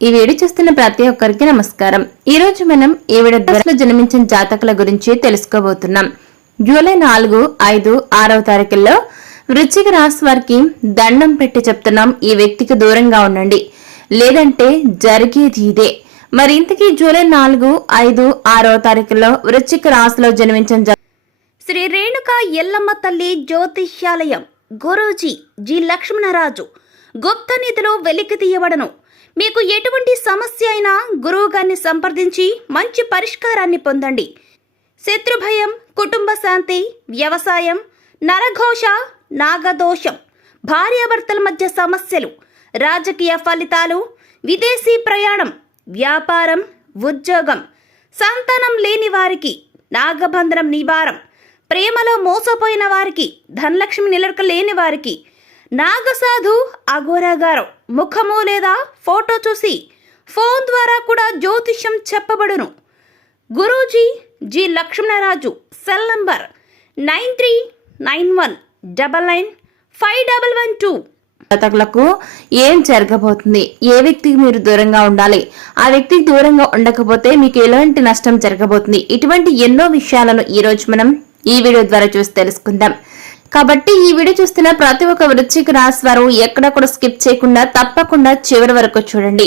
ఈ వీడియో చూస్తున్న ప్రతి ఒక్కరికి నమస్కారం. ఈ రోజు మనం ఈవిడ దశలో జన్మించిన జాతకుల గురించి తెలుసుకోబోతున్నాం. జూలై నాలుగు ఐదు ఆరవ తారీఖుల్లో వృశ్చిక రాశి వారికి దండం పెట్టి చెప్తున్నాం ఈ వ్యక్తికి దూరంగా ఉండండి. లేదంటే జరిగేది ఇదే. మరి ఇంతకీ జూలై నాలుగు ఐదు ఆరవ తారీఖుల్లో వృశ్చిక రాశిలో జన్మించిన శ్రీ రేణుక ఎల్లమ్మ తల్లి జ్యోతిష్యాలయం గురూజీ జి లక్ష్మణరాజు గుప్త నిధిలో వెలికి తీయబడను మీకు ఎటువంటి సమస్య అయినా గురువుగారిని సంప్రదించి మంచి పరిష్కారాన్ని పొందండి. శత్రుభయం కుటుంబ శాంతి వ్యవసాయం నరఘోష నాగదోషం భార్యాభర్తల మధ్య సమస్యలు రాజకీయ ఫలితాలు విదేశీ ప్రయాణం వ్యాపారం ఉద్యోగం సంతానం లేని వారికి నాగబంధనం నివారం ప్రేమలో మోసపోయిన వారికి ధనలక్ష్మి నిలక లేని వారికి నాగసాధు అఘోరాగారం ముఖము లేదా ఫోటో చూసి ఫోన్ ద్వారా కూడా జ్యోతిష్యం చెప్పబడును. Guruji G Lakshmanaraju cell number nine three nine one double nine five double one two. జాతకులకు ఏం జరగబోతుంది? ఏ వ్యక్తికి మీరు దూరంగా ఉండాలి? ఆ వ్యక్తికి దూరంగా ఉండకపోతే మీకు ఎలాంటి నష్టం జరగబోతుంది? ఇటువంటి ఎన్నో విషయాలను ఈ రోజు మనం ఈ వీడియో ద్వారా చూసి తెలుసుకుందాం. కాబట్టి ఈ వీడియో చూస్తున్న ప్రతి ఒక్క వృశ్చిక రాశి వారు ఎక్కడ కూడా స్కిప్ చేయకుండా తప్పకుండా చివరి వరకు చూడండి.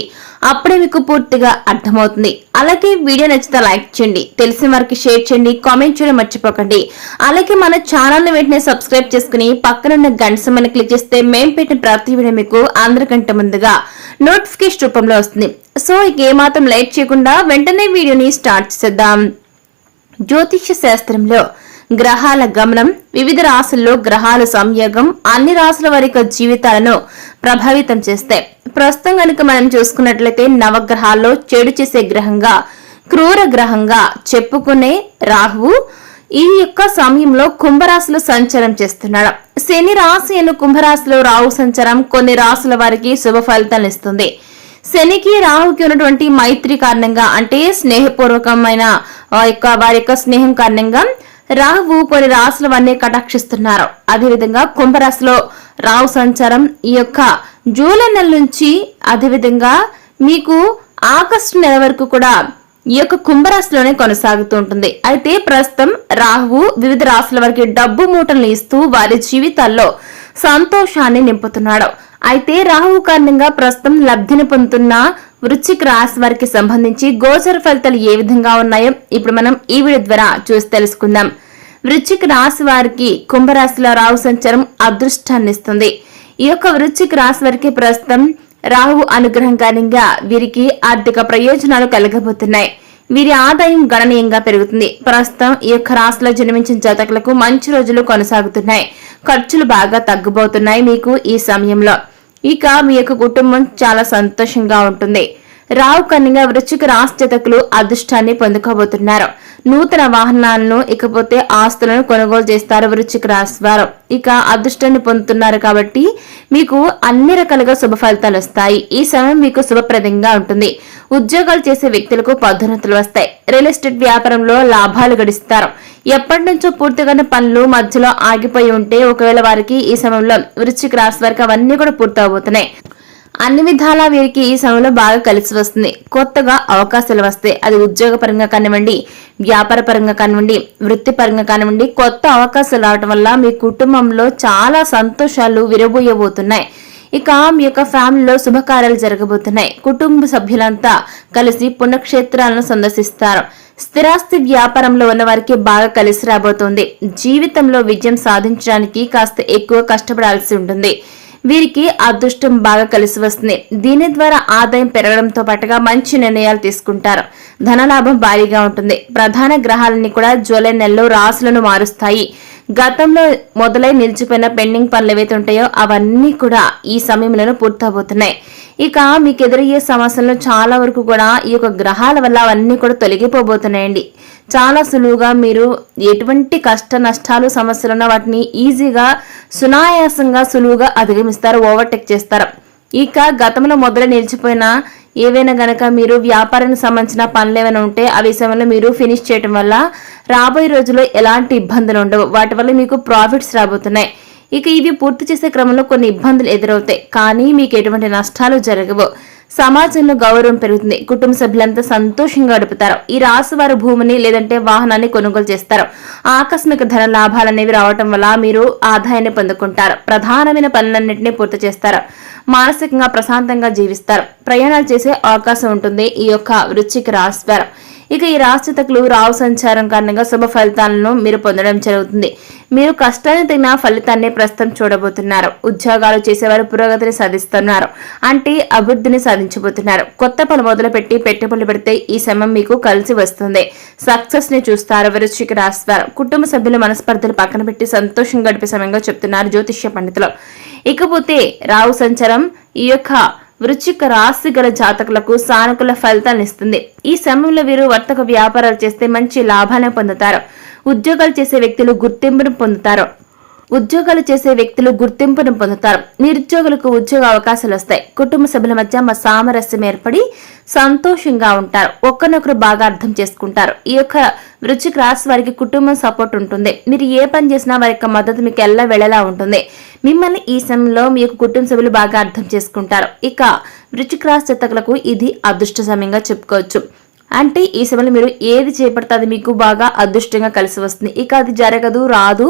అప్పుడే మీకు పూర్తిగా అర్థమవుతుంది. అలాగే వీడియో నచ్చితే లైక్ చేయండి. తెలిసిన వారికి షేర్ చేయండి. కామెంట్ చేయడం మర్చిపోకండి. అలాగే మన ఛానల్ వెంటనే సబ్స్క్రైబ్ చేసుకుని పక్కనున్న గంట సమని క్లిక్ చేస్తే మేం పెట్టిన ప్రతి వీడియో మీకు అందరికంటే ముందుగా నోటిఫికేషన్ రూపంలో వస్తుంది. సో ఇక ఏమాత్రం లైట్ చేయకుండా వెంటనే వీడియోని స్టార్ట్ చేద్దాం జ్యోతిష్య శాస్త్రంలో గ్రహాల గమనం వివిధ రాశుల్లో గ్రహాల సంయోగం అన్ని రాశుల వారి యొక్క జీవితాలను ప్రభావితం చేస్తాయి ప్రస్తుతం కనుక మనం చూసుకున్నట్లయితే నవగ్రహాల్లో చెడు చేసే గ్రహంగా క్రూర గ్రహంగా చెప్పుకునే రాహువు ఈ యొక్క సమయంలో కుంభరాశిలో సంచారం చేస్తున్నాడు. శని రాశి అను కుంభరాశిలో రాహు సంచారం కొన్ని రాశుల వారికి శుభ ఫలితాలు ఇస్తుంది. శనికి రాహుకి ఉన్నటువంటి మైత్రి కారణంగా అంటే స్నేహపూర్వకమైన యొక్క వారి యొక్క స్నేహం కారణంగా రాహువు కొన్ని రాశులవన్నీ కటాక్షిస్తున్నారు. అదేవిధంగా కుంభరాశిలో రాహు సంచారం ఈ యొక్క జూలై నెల నుంచి అదేవిధంగా మీకు ఆగస్టు నెల వరకు కూడా ఈ యొక్క కుంభరాశిలోనే కొనసాగుతూ ఉంటుంది. అయితే ప్రస్తుతం రాహువు వివిధ రాశుల వారికి డబ్బు మూటలను ఇస్తూ వారి జీవితాల్లో సంతోషాన్ని నింపుతున్నాడు. అయితే రాహు కారణంగా ప్రస్తుతం లబ్ధిని పొందుతున్న వృశ్చిక రాశి వారికి సంబంధించి గోచర ఫలితాలు ఏ విధంగా ఉన్నాయో ఇప్పుడు మనం ఈ వీడియో ద్వారా చూసి తెలుసుకుందాం. వృశ్చిక రాశి వారికి కుంభరాశిలో రాహు సంచారం అదృష్టాన్ని ఇస్తుంది. ఈ యొక్క వృశ్చిక రాశి వారికి ప్రస్తుతం రాహు అనుగ్రహం కారణంగా వీరికి ఆర్థిక ప్రయోజనాలు కలగబోతున్నాయి. వీరి ఆదాయం గణనీయంగా పెరుగుతుంది. ప్రస్తుతం ఈ యొక్క రాశిలో జన్మించిన జాతకులకు మంచి రోజులు కొనసాగుతున్నాయి. ఖర్చులు బాగా తగ్గిపోతున్నాయి మీకు ఈ సమయంలో. ఇక మీ యొక్క కుటుంబం చాలా సంతోషంగా ఉంటుంది. రావు కన్నిగా వృశ్చిక రాశి జాతకులు అదృష్టాన్ని పొందుకోబోతున్నారు. నూతన వాహనాలను ఇకపోతే ఆస్తులను కొనుగోలు చేస్తారు వృశ్చిక రాశి వారు. ఇక అదృష్టాన్ని పొందుతున్నారు కాబట్టి మీకు అన్ని రకాలుగా శుభ ఫలితాలు వస్తాయి. ఈ సమయం మీకు శుభప్రదంగా ఉంటుంది. ఉద్యోగాలు చేసే వ్యక్తులకు పదోన్నతులు వస్తాయి. రియల్ ఎస్టేట్ వ్యాపారంలో లాభాలు గడిస్తారు. ఎప్పటి నుంచో పూర్తిగానే పనులు మధ్యలో ఆగిపోయి ఉంటే ఒకవేళ వారికి ఈ సమయంలో వృశ్చిక రాశి వరకు అవన్నీ కూడా పూర్తవబోతున్నాయి. అన్ని విధాలా వీరికి ఈ సమయంలో బాగా కలిసి వస్తుంది. కొత్తగా అవకాశాలు వస్తాయి. అది ఉద్యోగపరంగా కానివ్వండి వ్యాపార పరంగా కానివ్వండి వృత్తిపరంగా కానివ్వండి కొత్త అవకాశాలు రావటం వల్ల మీ కుటుంబంలో చాలా సంతోషాలు విరబోయబోతున్నాయి. ఇక ఆమె యొక్క ఫ్యామిలీలో శుభకార్యాలు జరగబోతున్నాయి. కుటుంబ సభ్యులంతా కలిసి పుణ్యక్షేత్రాలను సందర్శిస్తారు. స్థిరాస్తి వ్యాపారంలో ఉన్న వారికి బాగా కలిసి రాబోతుంది. జీవితంలో విజయం సాధించడానికి కాస్త ఎక్కువ కష్టపడాల్సి ఉంటుంది. వీరికి అదృష్టం బాగా కలిసి వస్తుంది. దీని ద్వారా ఆదాయం పెరగడంతో పాటుగా మంచి నిర్ణయాలు తీసుకుంటారు. ధనలాభం భారీగా ఉంటుంది. ప్రధాన గ్రహాలన్నీ కూడా జూలై నెలలో రాసులను మారుస్తాయి. గతంలో మొదలై నిలిచిపోయిన పెండింగ్ పనులు ఏవైతే ఉంటాయో అవన్నీ కూడా ఈ సమయంలో పూర్తవబోతున్నాయి. ఇక మీకు ఎదురయ్యే సమస్యలను చాలా వరకు కూడా ఈ యొక్క గ్రహాల వల్ల అవన్నీ కూడా తొలగిపోబోతున్నాయండి. చాలా సులువుగా మీరు ఎటువంటి కష్ట నష్టాలు సమస్యలు ఉన్న వాటిని ఈజీగా సునాయాసంగా సులువుగా అధిగమిస్తారు ఓవర్టేక్ చేస్తారు. ఇక గతంలో మొదలు నిలిచిపోయిన ఏవైనా గనక మీరు వ్యాపారానికి సంబంధించిన పనులు ఏమైనా ఉంటే ఆ విషయంలో మీరు ఫినిష్ చేయడం వల్ల రాబోయే రోజుల్లో ఎలాంటి ఇబ్బందులు ఉండవు. వాటి వల్ల మీకు ప్రాఫిట్స్ రాబోతున్నాయి. ఇక ఇవి పూర్తి చేసే క్రమంలో కొన్ని ఇబ్బందులు ఎదురవుతాయి. కానీ మీకు ఎటువంటి నష్టాలు జరగవు. సమాజంలో గౌరవం పెరుగుతుంది. కుటుంబ సభ్యులంతా సంతోషంగా గడుపుతారు. ఈ రాశి వారు భూమిని లేదంటే వాహనాన్ని కొనుగోలు చేస్తారు. ఆకస్మిక ధన లాభాలు అనేవి రావటం వల్ల మీరు ఆదాయాన్ని పొందుకుంటారు. ప్రధానమైన పనులన్నింటినీ పూర్తి చేస్తారు. మానసికంగా ప్రశాంతంగా జీవిస్తారు. ప్రయాణాలు చేసే అవకాశం ఉంటుంది. ఈ యొక్క వృచ్చిక రాశి వారు. ఇక ఈ రాశితకులు రావు సంచారం కారణంగా శుభ ఫలితాలను మీరు పొందడం జరుగుతుంది. మీరు కష్టాన్ని తగిన ఫలితాన్ని ప్రస్తుతం చూడబోతున్నారు. ఉద్యోగాలు చేసేవారు పురోగతిని సాధిస్తున్నారు. అంటే అభివృద్ధిని సాధించబోతున్నారు. కొత్త పని మొదలుపెట్టి పెట్టుబడులు పెడితే ఈ సమయం మీకు కలిసి వస్తుంది. సక్సెస్ని చూస్తారు వృశ్చిక రాస్తారు. కుటుంబ సభ్యుల మనస్పర్ధలు పక్కన పెట్టి సంతోషం గడిపే సమయంగా చెప్తున్నారు జ్యోతిష్య పండితులు. ఇకపోతే రావు సంచారం ఈ యొక్క వృశ్చిక రాశి గల జాతకులకు సానుకూల ఫలితాలను ఇస్తుంది. ఈ సమయంలో వీరు వర్తక వ్యాపారాలు చేస్తే మంచి లాభాలను పొందుతారు. ఉద్యోగాలు చేసే వ్యక్తులు గుర్తింపును పొందుతారు. ఉద్యోగాలు చేసే వ్యక్తులు గుర్తింపును పొందుతారు. నిరుద్యోగులకు ఉద్యోగ అవకాశాలు వస్తాయి. కుటుంబ సభ్యుల మధ్య మా సామరస్యం ఏర్పడి సంతోషంగా ఉంటారు. ఒకరినొకరు బాగా అర్థం చేసుకుంటారు. ఈ యొక్క వృచ్చిక రాశి వారికి కుటుంబం సపోర్ట్ ఉంటుంది. మీరు ఏ పని చేసినా వారి యొక్క మద్దతు మీకు ఎల్ల వెళ్ళేలా ఉంటుంది. మిమ్మల్ని ఈ సమయంలో మీ యొక్క కుటుంబ సభ్యులు బాగా అర్థం చేసుకుంటారు. ఇక వృచ్చిక రాశి చెత్తకులకు ఇది అదృష్ట సమయంగా చెప్పుకోవచ్చు. అంటే ఈ సమయంలో మీరు ఏది చేపడితే అది మీకు బాగా అదృష్టంగా కలిసి వస్తుంది. ఇక అది జరగదు రాదు.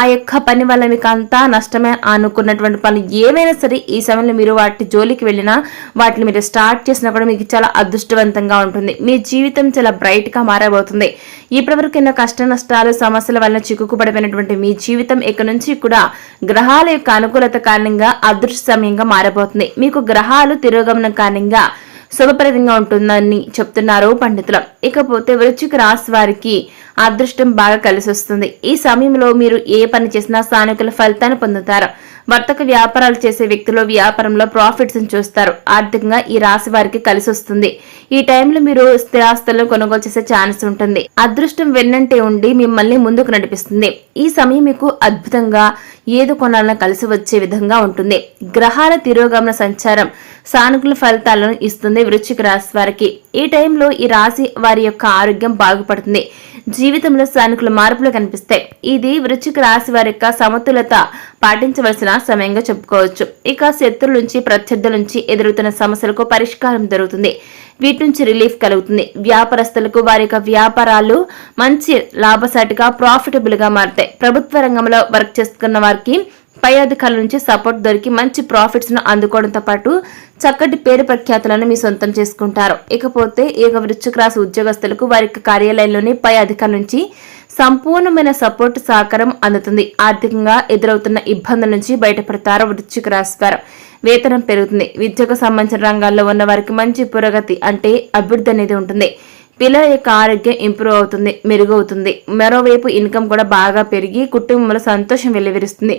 ఆ యొక్క పని వల్ల మీకు అంతా నష్టమే అనుకున్నటువంటి పనులు ఏవైనా సరే ఈ సమయంలో మీరు వాటి జోలికి వెళ్ళినా వాటిని మీరు స్టార్ట్ చేసినా కూడా మీకు చాలా అదృష్టవంతంగా ఉంటుంది. మీ జీవితం చాలా బ్రైట్గా మారబోతుంది. ఇప్పటివరకు ఎన్నో కష్ట నష్టాలు సమస్యల వల్ల చిక్కుకుపడిపోయినటువంటి మీ జీవితం ఇక నుంచి కూడా గ్రహాల యొక్క అనుకూలత కారణంగా అదృష్ట సమయంగా మారబోతుంది. మీకు గ్రహాలు తిరోగమనం కారణంగా శుభప్రదంగా ఉంటుందని చెప్తున్నారు పండితులు. ఇకపోతే వృశ్చిక రాశి వారికి అదృష్టం బాగా కలిసి వస్తుంది ఈ సమయంలో మీరు ఏ పని చేసినా సానుకూల ఫలితాన్ని పొందుతారు. వర్తక వ్యాపారాలు చేసే వ్యక్తులు వ్యాపారంలో ప్రాఫిట్స్ చూస్తారు. ఆర్థికంగా ఈ రాశి వారికి కలిసి వస్తుంది. ఈ టైంలో మీరు స్థిరాస్తులను కొనుగోలు చేసే ఛాన్స్ ఉంటుంది. అదృష్టం వెన్నంటే ఉండి మిమ్మల్ని ముందుకు నడిపిస్తుంది. ఈ సమయం మీకు అద్భుతంగా ఏది కొనాలన్నా కలిసి వచ్చే విధంగా ఉంటుంది. గ్రహాల తిరోగమన సంచారం సానుకూల ఫలితాలను ఇస్తుంది వృశ్చిక రాశి వారికి. ఈ టైంలో ఈ రాశి వారి యొక్క ఆరోగ్యం బాగుపడుతుంది. జీవితంలో సానుకూల మార్పులు కనిపిస్తాయి ఇది వృశ్చిక రాశి వారి యొక్క సమతులత పాటించవలసిన సమయంగా చెప్పుకోవచ్చు. ఇక శత్రుల నుంచి ప్రత్యర్థుల నుంచి ఎదురుతున్న సమస్యలకు పరిష్కారం దొరుకుతుంది. వీటి నుంచి రిలీఫ్ కలుగుతుంది. వ్యాపారస్తులకు వారి యొక్క వ్యాపారాలు మంచి లాభసాటిగా ప్రాఫిటబుల్గా మారుతాయి. ప్రభుత్వ రంగంలో వర్క్ చేస్తున్న వారికి పై అధికారుల నుంచి సపోర్ట్ దొరికి మంచి ప్రాఫిట్స్ను అందుకోవడంతో పాటు చక్కటి పేరు ప్రఖ్యాతులను మీ సొంతం చేసుకుంటారు. ఇకపోతే ఈ యొక్క వృశ్చిక రాశి ఉద్యోగస్తులకు వారి యొక్క కార్యాలయంలోని పై అధికారుల నుంచి సంపూర్ణమైన సపోర్ట్ సహకారం అందుతుంది. ఆర్థికంగా ఎదురవుతున్న ఇబ్బందుల నుంచి బయటపడతారు వృశ్చిక రాశి వేతనం పెరుగుతుంది. విద్యకు సంబంధించిన రంగాల్లో ఉన్న వారికి మంచి పురోగతి అంటే అభివృద్ధి అనేది ఉంటుంది. పిల్లల యొక్క ఆరోగ్యం ఇంప్రూవ్ అవుతుంది మెరుగవుతుంది. మరోవైపు ఇన్కమ్ కూడా బాగా పెరిగి కుటుంబంలో సంతోషం వెల్లివిరుస్తుంది.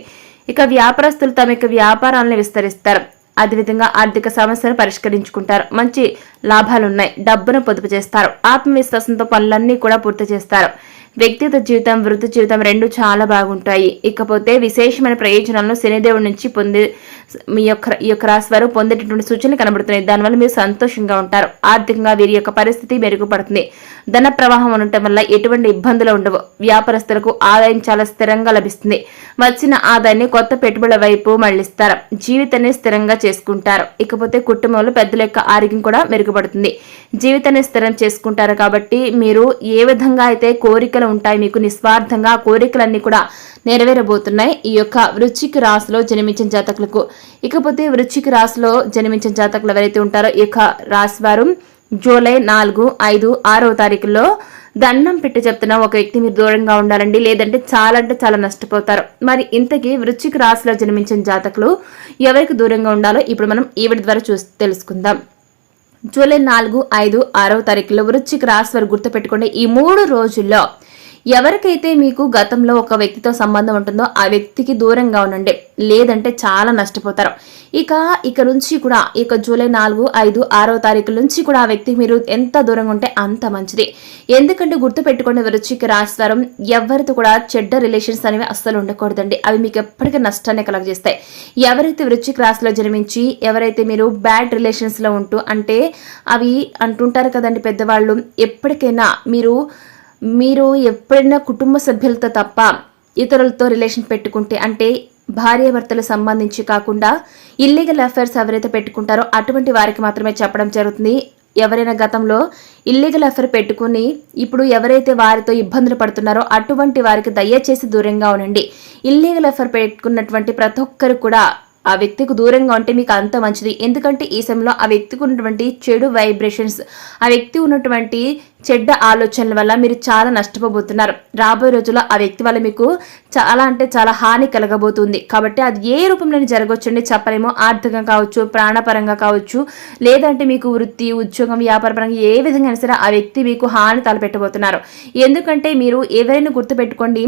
ఇక వ్యాపారస్తులు తమ యొక్క వ్యాపారాలను విస్తరిస్తారు. అదేవిధంగా ఆర్థిక సమస్యను పరిష్కరించుకుంటారు. మంచి లాభాలున్నాయి. డబ్బును పొదుపు చేస్తారు. ఆత్మవిశ్వాసంతో పనులన్నీ కూడా పూర్తి చేస్తారు. వ్యక్తిగత జీవితం వృత్తి జీవితం రెండు చాలా బాగుంటాయి. ఇకపోతే విశేషమైన ప్రయోజనాలను శనిదేవుడి నుంచి పొందే మీ యొక్క ఈ యొక్క రాశి వారు పొందేటటువంటి సూచనలు కనబడుతున్నాయి. దానివల్ల మీరు సంతోషంగా ఉంటారు. ఆర్థికంగా వీరి యొక్క పరిస్థితి మెరుగుపడుతుంది. ధన ప్రవాహం ఉండటం వల్ల ఎటువంటి ఇబ్బందులు ఉండవు. వ్యాపారస్తులకు ఆదాయం చాలా స్థిరంగా లభిస్తుంది. వచ్చిన ఆదాయాన్ని కొత్త పెట్టుబడుల వైపు మళ్ళిస్తారు జీవితాన్ని స్థిరంగా చేసుకుంటారు. ఇకపోతే కుటుంబంలో పెద్దల యొక్క ఆరోగ్యం కూడా మెరుగుపడుతుంది. జీవితాన్ని స్థిరం చేసుకుంటారు కాబట్టి మీరు ఏ విధంగా అయితే కోరిక కోరికలు ఉంటాయి. మీకు నిస్వార్థంగా కోరికలన్నీ కూడా నెరవేరబోతున్నాయి. ఈ యొక్క వృశ్చిక రాశిలో జన్మించిన జాతకులకు ఇకపోతే వృశ్చిక రాశిలో జన్మించిన జాతకులు ఎవరైతే ఉంటారో ఈ యొక్క రాశి వారు జూలై నాలుగు ఐదు ఆరవ తారీఖుల్లో దండం పెట్టి చెప్తున్న ఒక వ్యక్తి మీరు దూరంగా ఉండాలండి. లేదంటే చాలా అంటే చాలా నష్టపోతారు. మరి ఇంతకీ వృశ్చిక రాశిలో జన్మించిన జాతకులు ఎవరికి దూరంగా ఉండాలో ఇప్పుడు మనం ఈవిడ ద్వారా చూసి తెలుసుకుందాం. జూలై నాలుగు ఐదు ఆరవ తారీఖులో వృశ్చిక రాశి వారు గుర్తుపెట్టుకోండి. ఈ మూడు రోజుల్లో ఎవరికైతే మీకు గతంలో ఒక వ్యక్తితో సంబంధం ఉంటుందో ఆ వ్యక్తికి దూరంగా ఉండండి. లేదంటే చాలా నష్టపోతారు. ఇక ఇక నుంచి కూడా ఇక జూలై నాలుగు ఐదు ఆరో తారీఖు నుంచి కూడా ఆ వ్యక్తికి మీరు ఎంత దూరంగా ఉంటే అంత మంచిది. ఎందుకంటే గుర్తుపెట్టుకునే వృచ్చికి రాశివారం ఎవరితో కూడా చెడ్డ రిలేషన్స్ అనేవి అస్సలు ఉండకూడదండి. అవి మీకు ఎప్పటికీ నష్టాన్ని కలగజేస్తాయి. ఎవరైతే వృచ్చిక రాశిలో జన్మించి ఎవరైతే మీరు బ్యాడ్ రిలేషన్స్లో ఉంటూ అంటే అవి అంటుంటారు కదండి పెద్దవాళ్ళు ఎప్పటికైనా మీరు మీరు ఎప్పుడైనా కుటుంబ సభ్యులతో తప్ప ఇతరులతో రిలేషన్ పెట్టుకుంటే అంటే భార్యాభర్తలు సంబంధించి కాకుండా ఇల్లీగల్ అఫైర్స్ ఎవరైతే పెట్టుకుంటారో అటువంటి వారికి మాత్రమే చెప్పడం జరుగుతుంది. ఎవరైనా గతంలో ఇల్లీగల్ అఫైర్ పెట్టుకుని ఇప్పుడు ఎవరైతే వారితో ఇబ్బందులు పడుతున్నారో అటువంటి వారికి దయచేసి దూరంగా ఉండండి. ఇల్లీగల్ అఫైర్ పెట్టుకున్నటువంటి ప్రతి ఒక్కరు కూడా ఆ వ్యక్తికి దూరంగా ఉంటే మీకు అంత మంచిది. ఎందుకంటే ఈ సమయంలో ఆ వ్యక్తికి ఉన్నటువంటి చెడు వైబ్రేషన్స్ ఆ వ్యక్తి ఉన్నటువంటి చెడ్డ ఆలోచనల వల్ల మీరు చాలా నష్టపోబోతున్నారు. రాబోయే రోజుల్లో ఆ వ్యక్తి వల్ల మీకు చాలా అంటే చాలా హాని కలగబోతుంది. కాబట్టి అది ఏ రూపంలో జరగవచ్చండి చెప్పలేమో. ఆర్థికంగా కావచ్చు ప్రాణపరంగా కావచ్చు లేదంటే మీకు వృత్తి ఉద్యోగం వ్యాపారపరంగా ఏ విధంగా అయినా సరే ఆ వ్యక్తి మీకు హాని తలపెట్టబోతున్నారు. ఎందుకంటే మీరు ఎవరైనా గుర్తుపెట్టుకోండి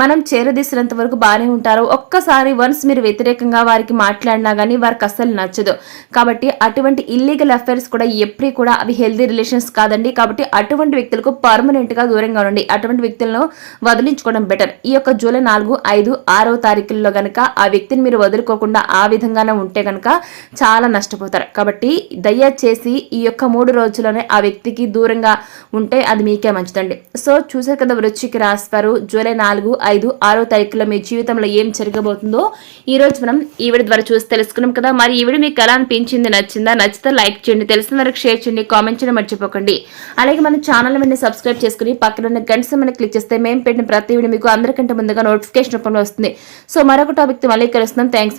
మనం చేరదీసినంత వరకు బాగానే ఉంటారు. ఒక్కసారి వన్స్ మీరు వ్యతిరేకంగా వారికి మాట్లాడినా కానీ వారికి అస్సలు నచ్చదు. కాబట్టి అటువంటి ఇల్లీగల్ అఫైర్స్ కూడా ఎప్పుడు కూడా అవి హెల్దీ రిలేషన్స్ కాదండి. కాబట్టి అటు అటువంటి వ్యక్తులకు పర్మనెంట్గా దూరంగా ఉండండి. అటువంటి వ్యక్తులను వదిలించుకోవడం బెటర్ ఈ యొక్క జూలై నాలుగు ఐదు ఆరో తారీఖుల్లో గనక ఆ వ్యక్తిని మీరు వదులుకోకుండా ఆ విధంగానే ఉంటే గనక చాలా నష్టపోతారు. కాబట్టి దయచేసి ఈ యొక్క మూడు రోజుల్లోనే ఆ వ్యక్తికి దూరంగా ఉంటే అది మీకే మంచిదండి. సో చూసారు కదా వృచ్చికి రాస్తారు. జూలై నాలుగు ఐదు ఆరో తారీఖులో మీ జీవితంలో ఏం జరగబోతుందో ఈ రోజు మనం ఈ వీడియో ద్వారా చూసి తెలుసుకున్నాం కదా. మరి ఈ వీడియో మీకు ఎలా అనిపించింది నచ్చిందా? నచ్చితే లైక్ చేయండి తెలిసిన వరకు షేర్ చేయండి కామెంట్ చేయడం మర్చిపోకండి. అలాగే మన ఛానల్ మీద సబ్స్క్రైబ్ చేసుకుని పక్కన ఉన్న గంట సమయం క్లిక్ చేస్తే మేము పెట్టిన ప్రతి వీడియో మీకు అందరికంటే ముందుగా నోటిఫికేషన్ రూపంలో వస్తుంది. సో మరొక టాపిక్ మళ్ళీ కలుస్తున్నాం. థ్యాంక్స్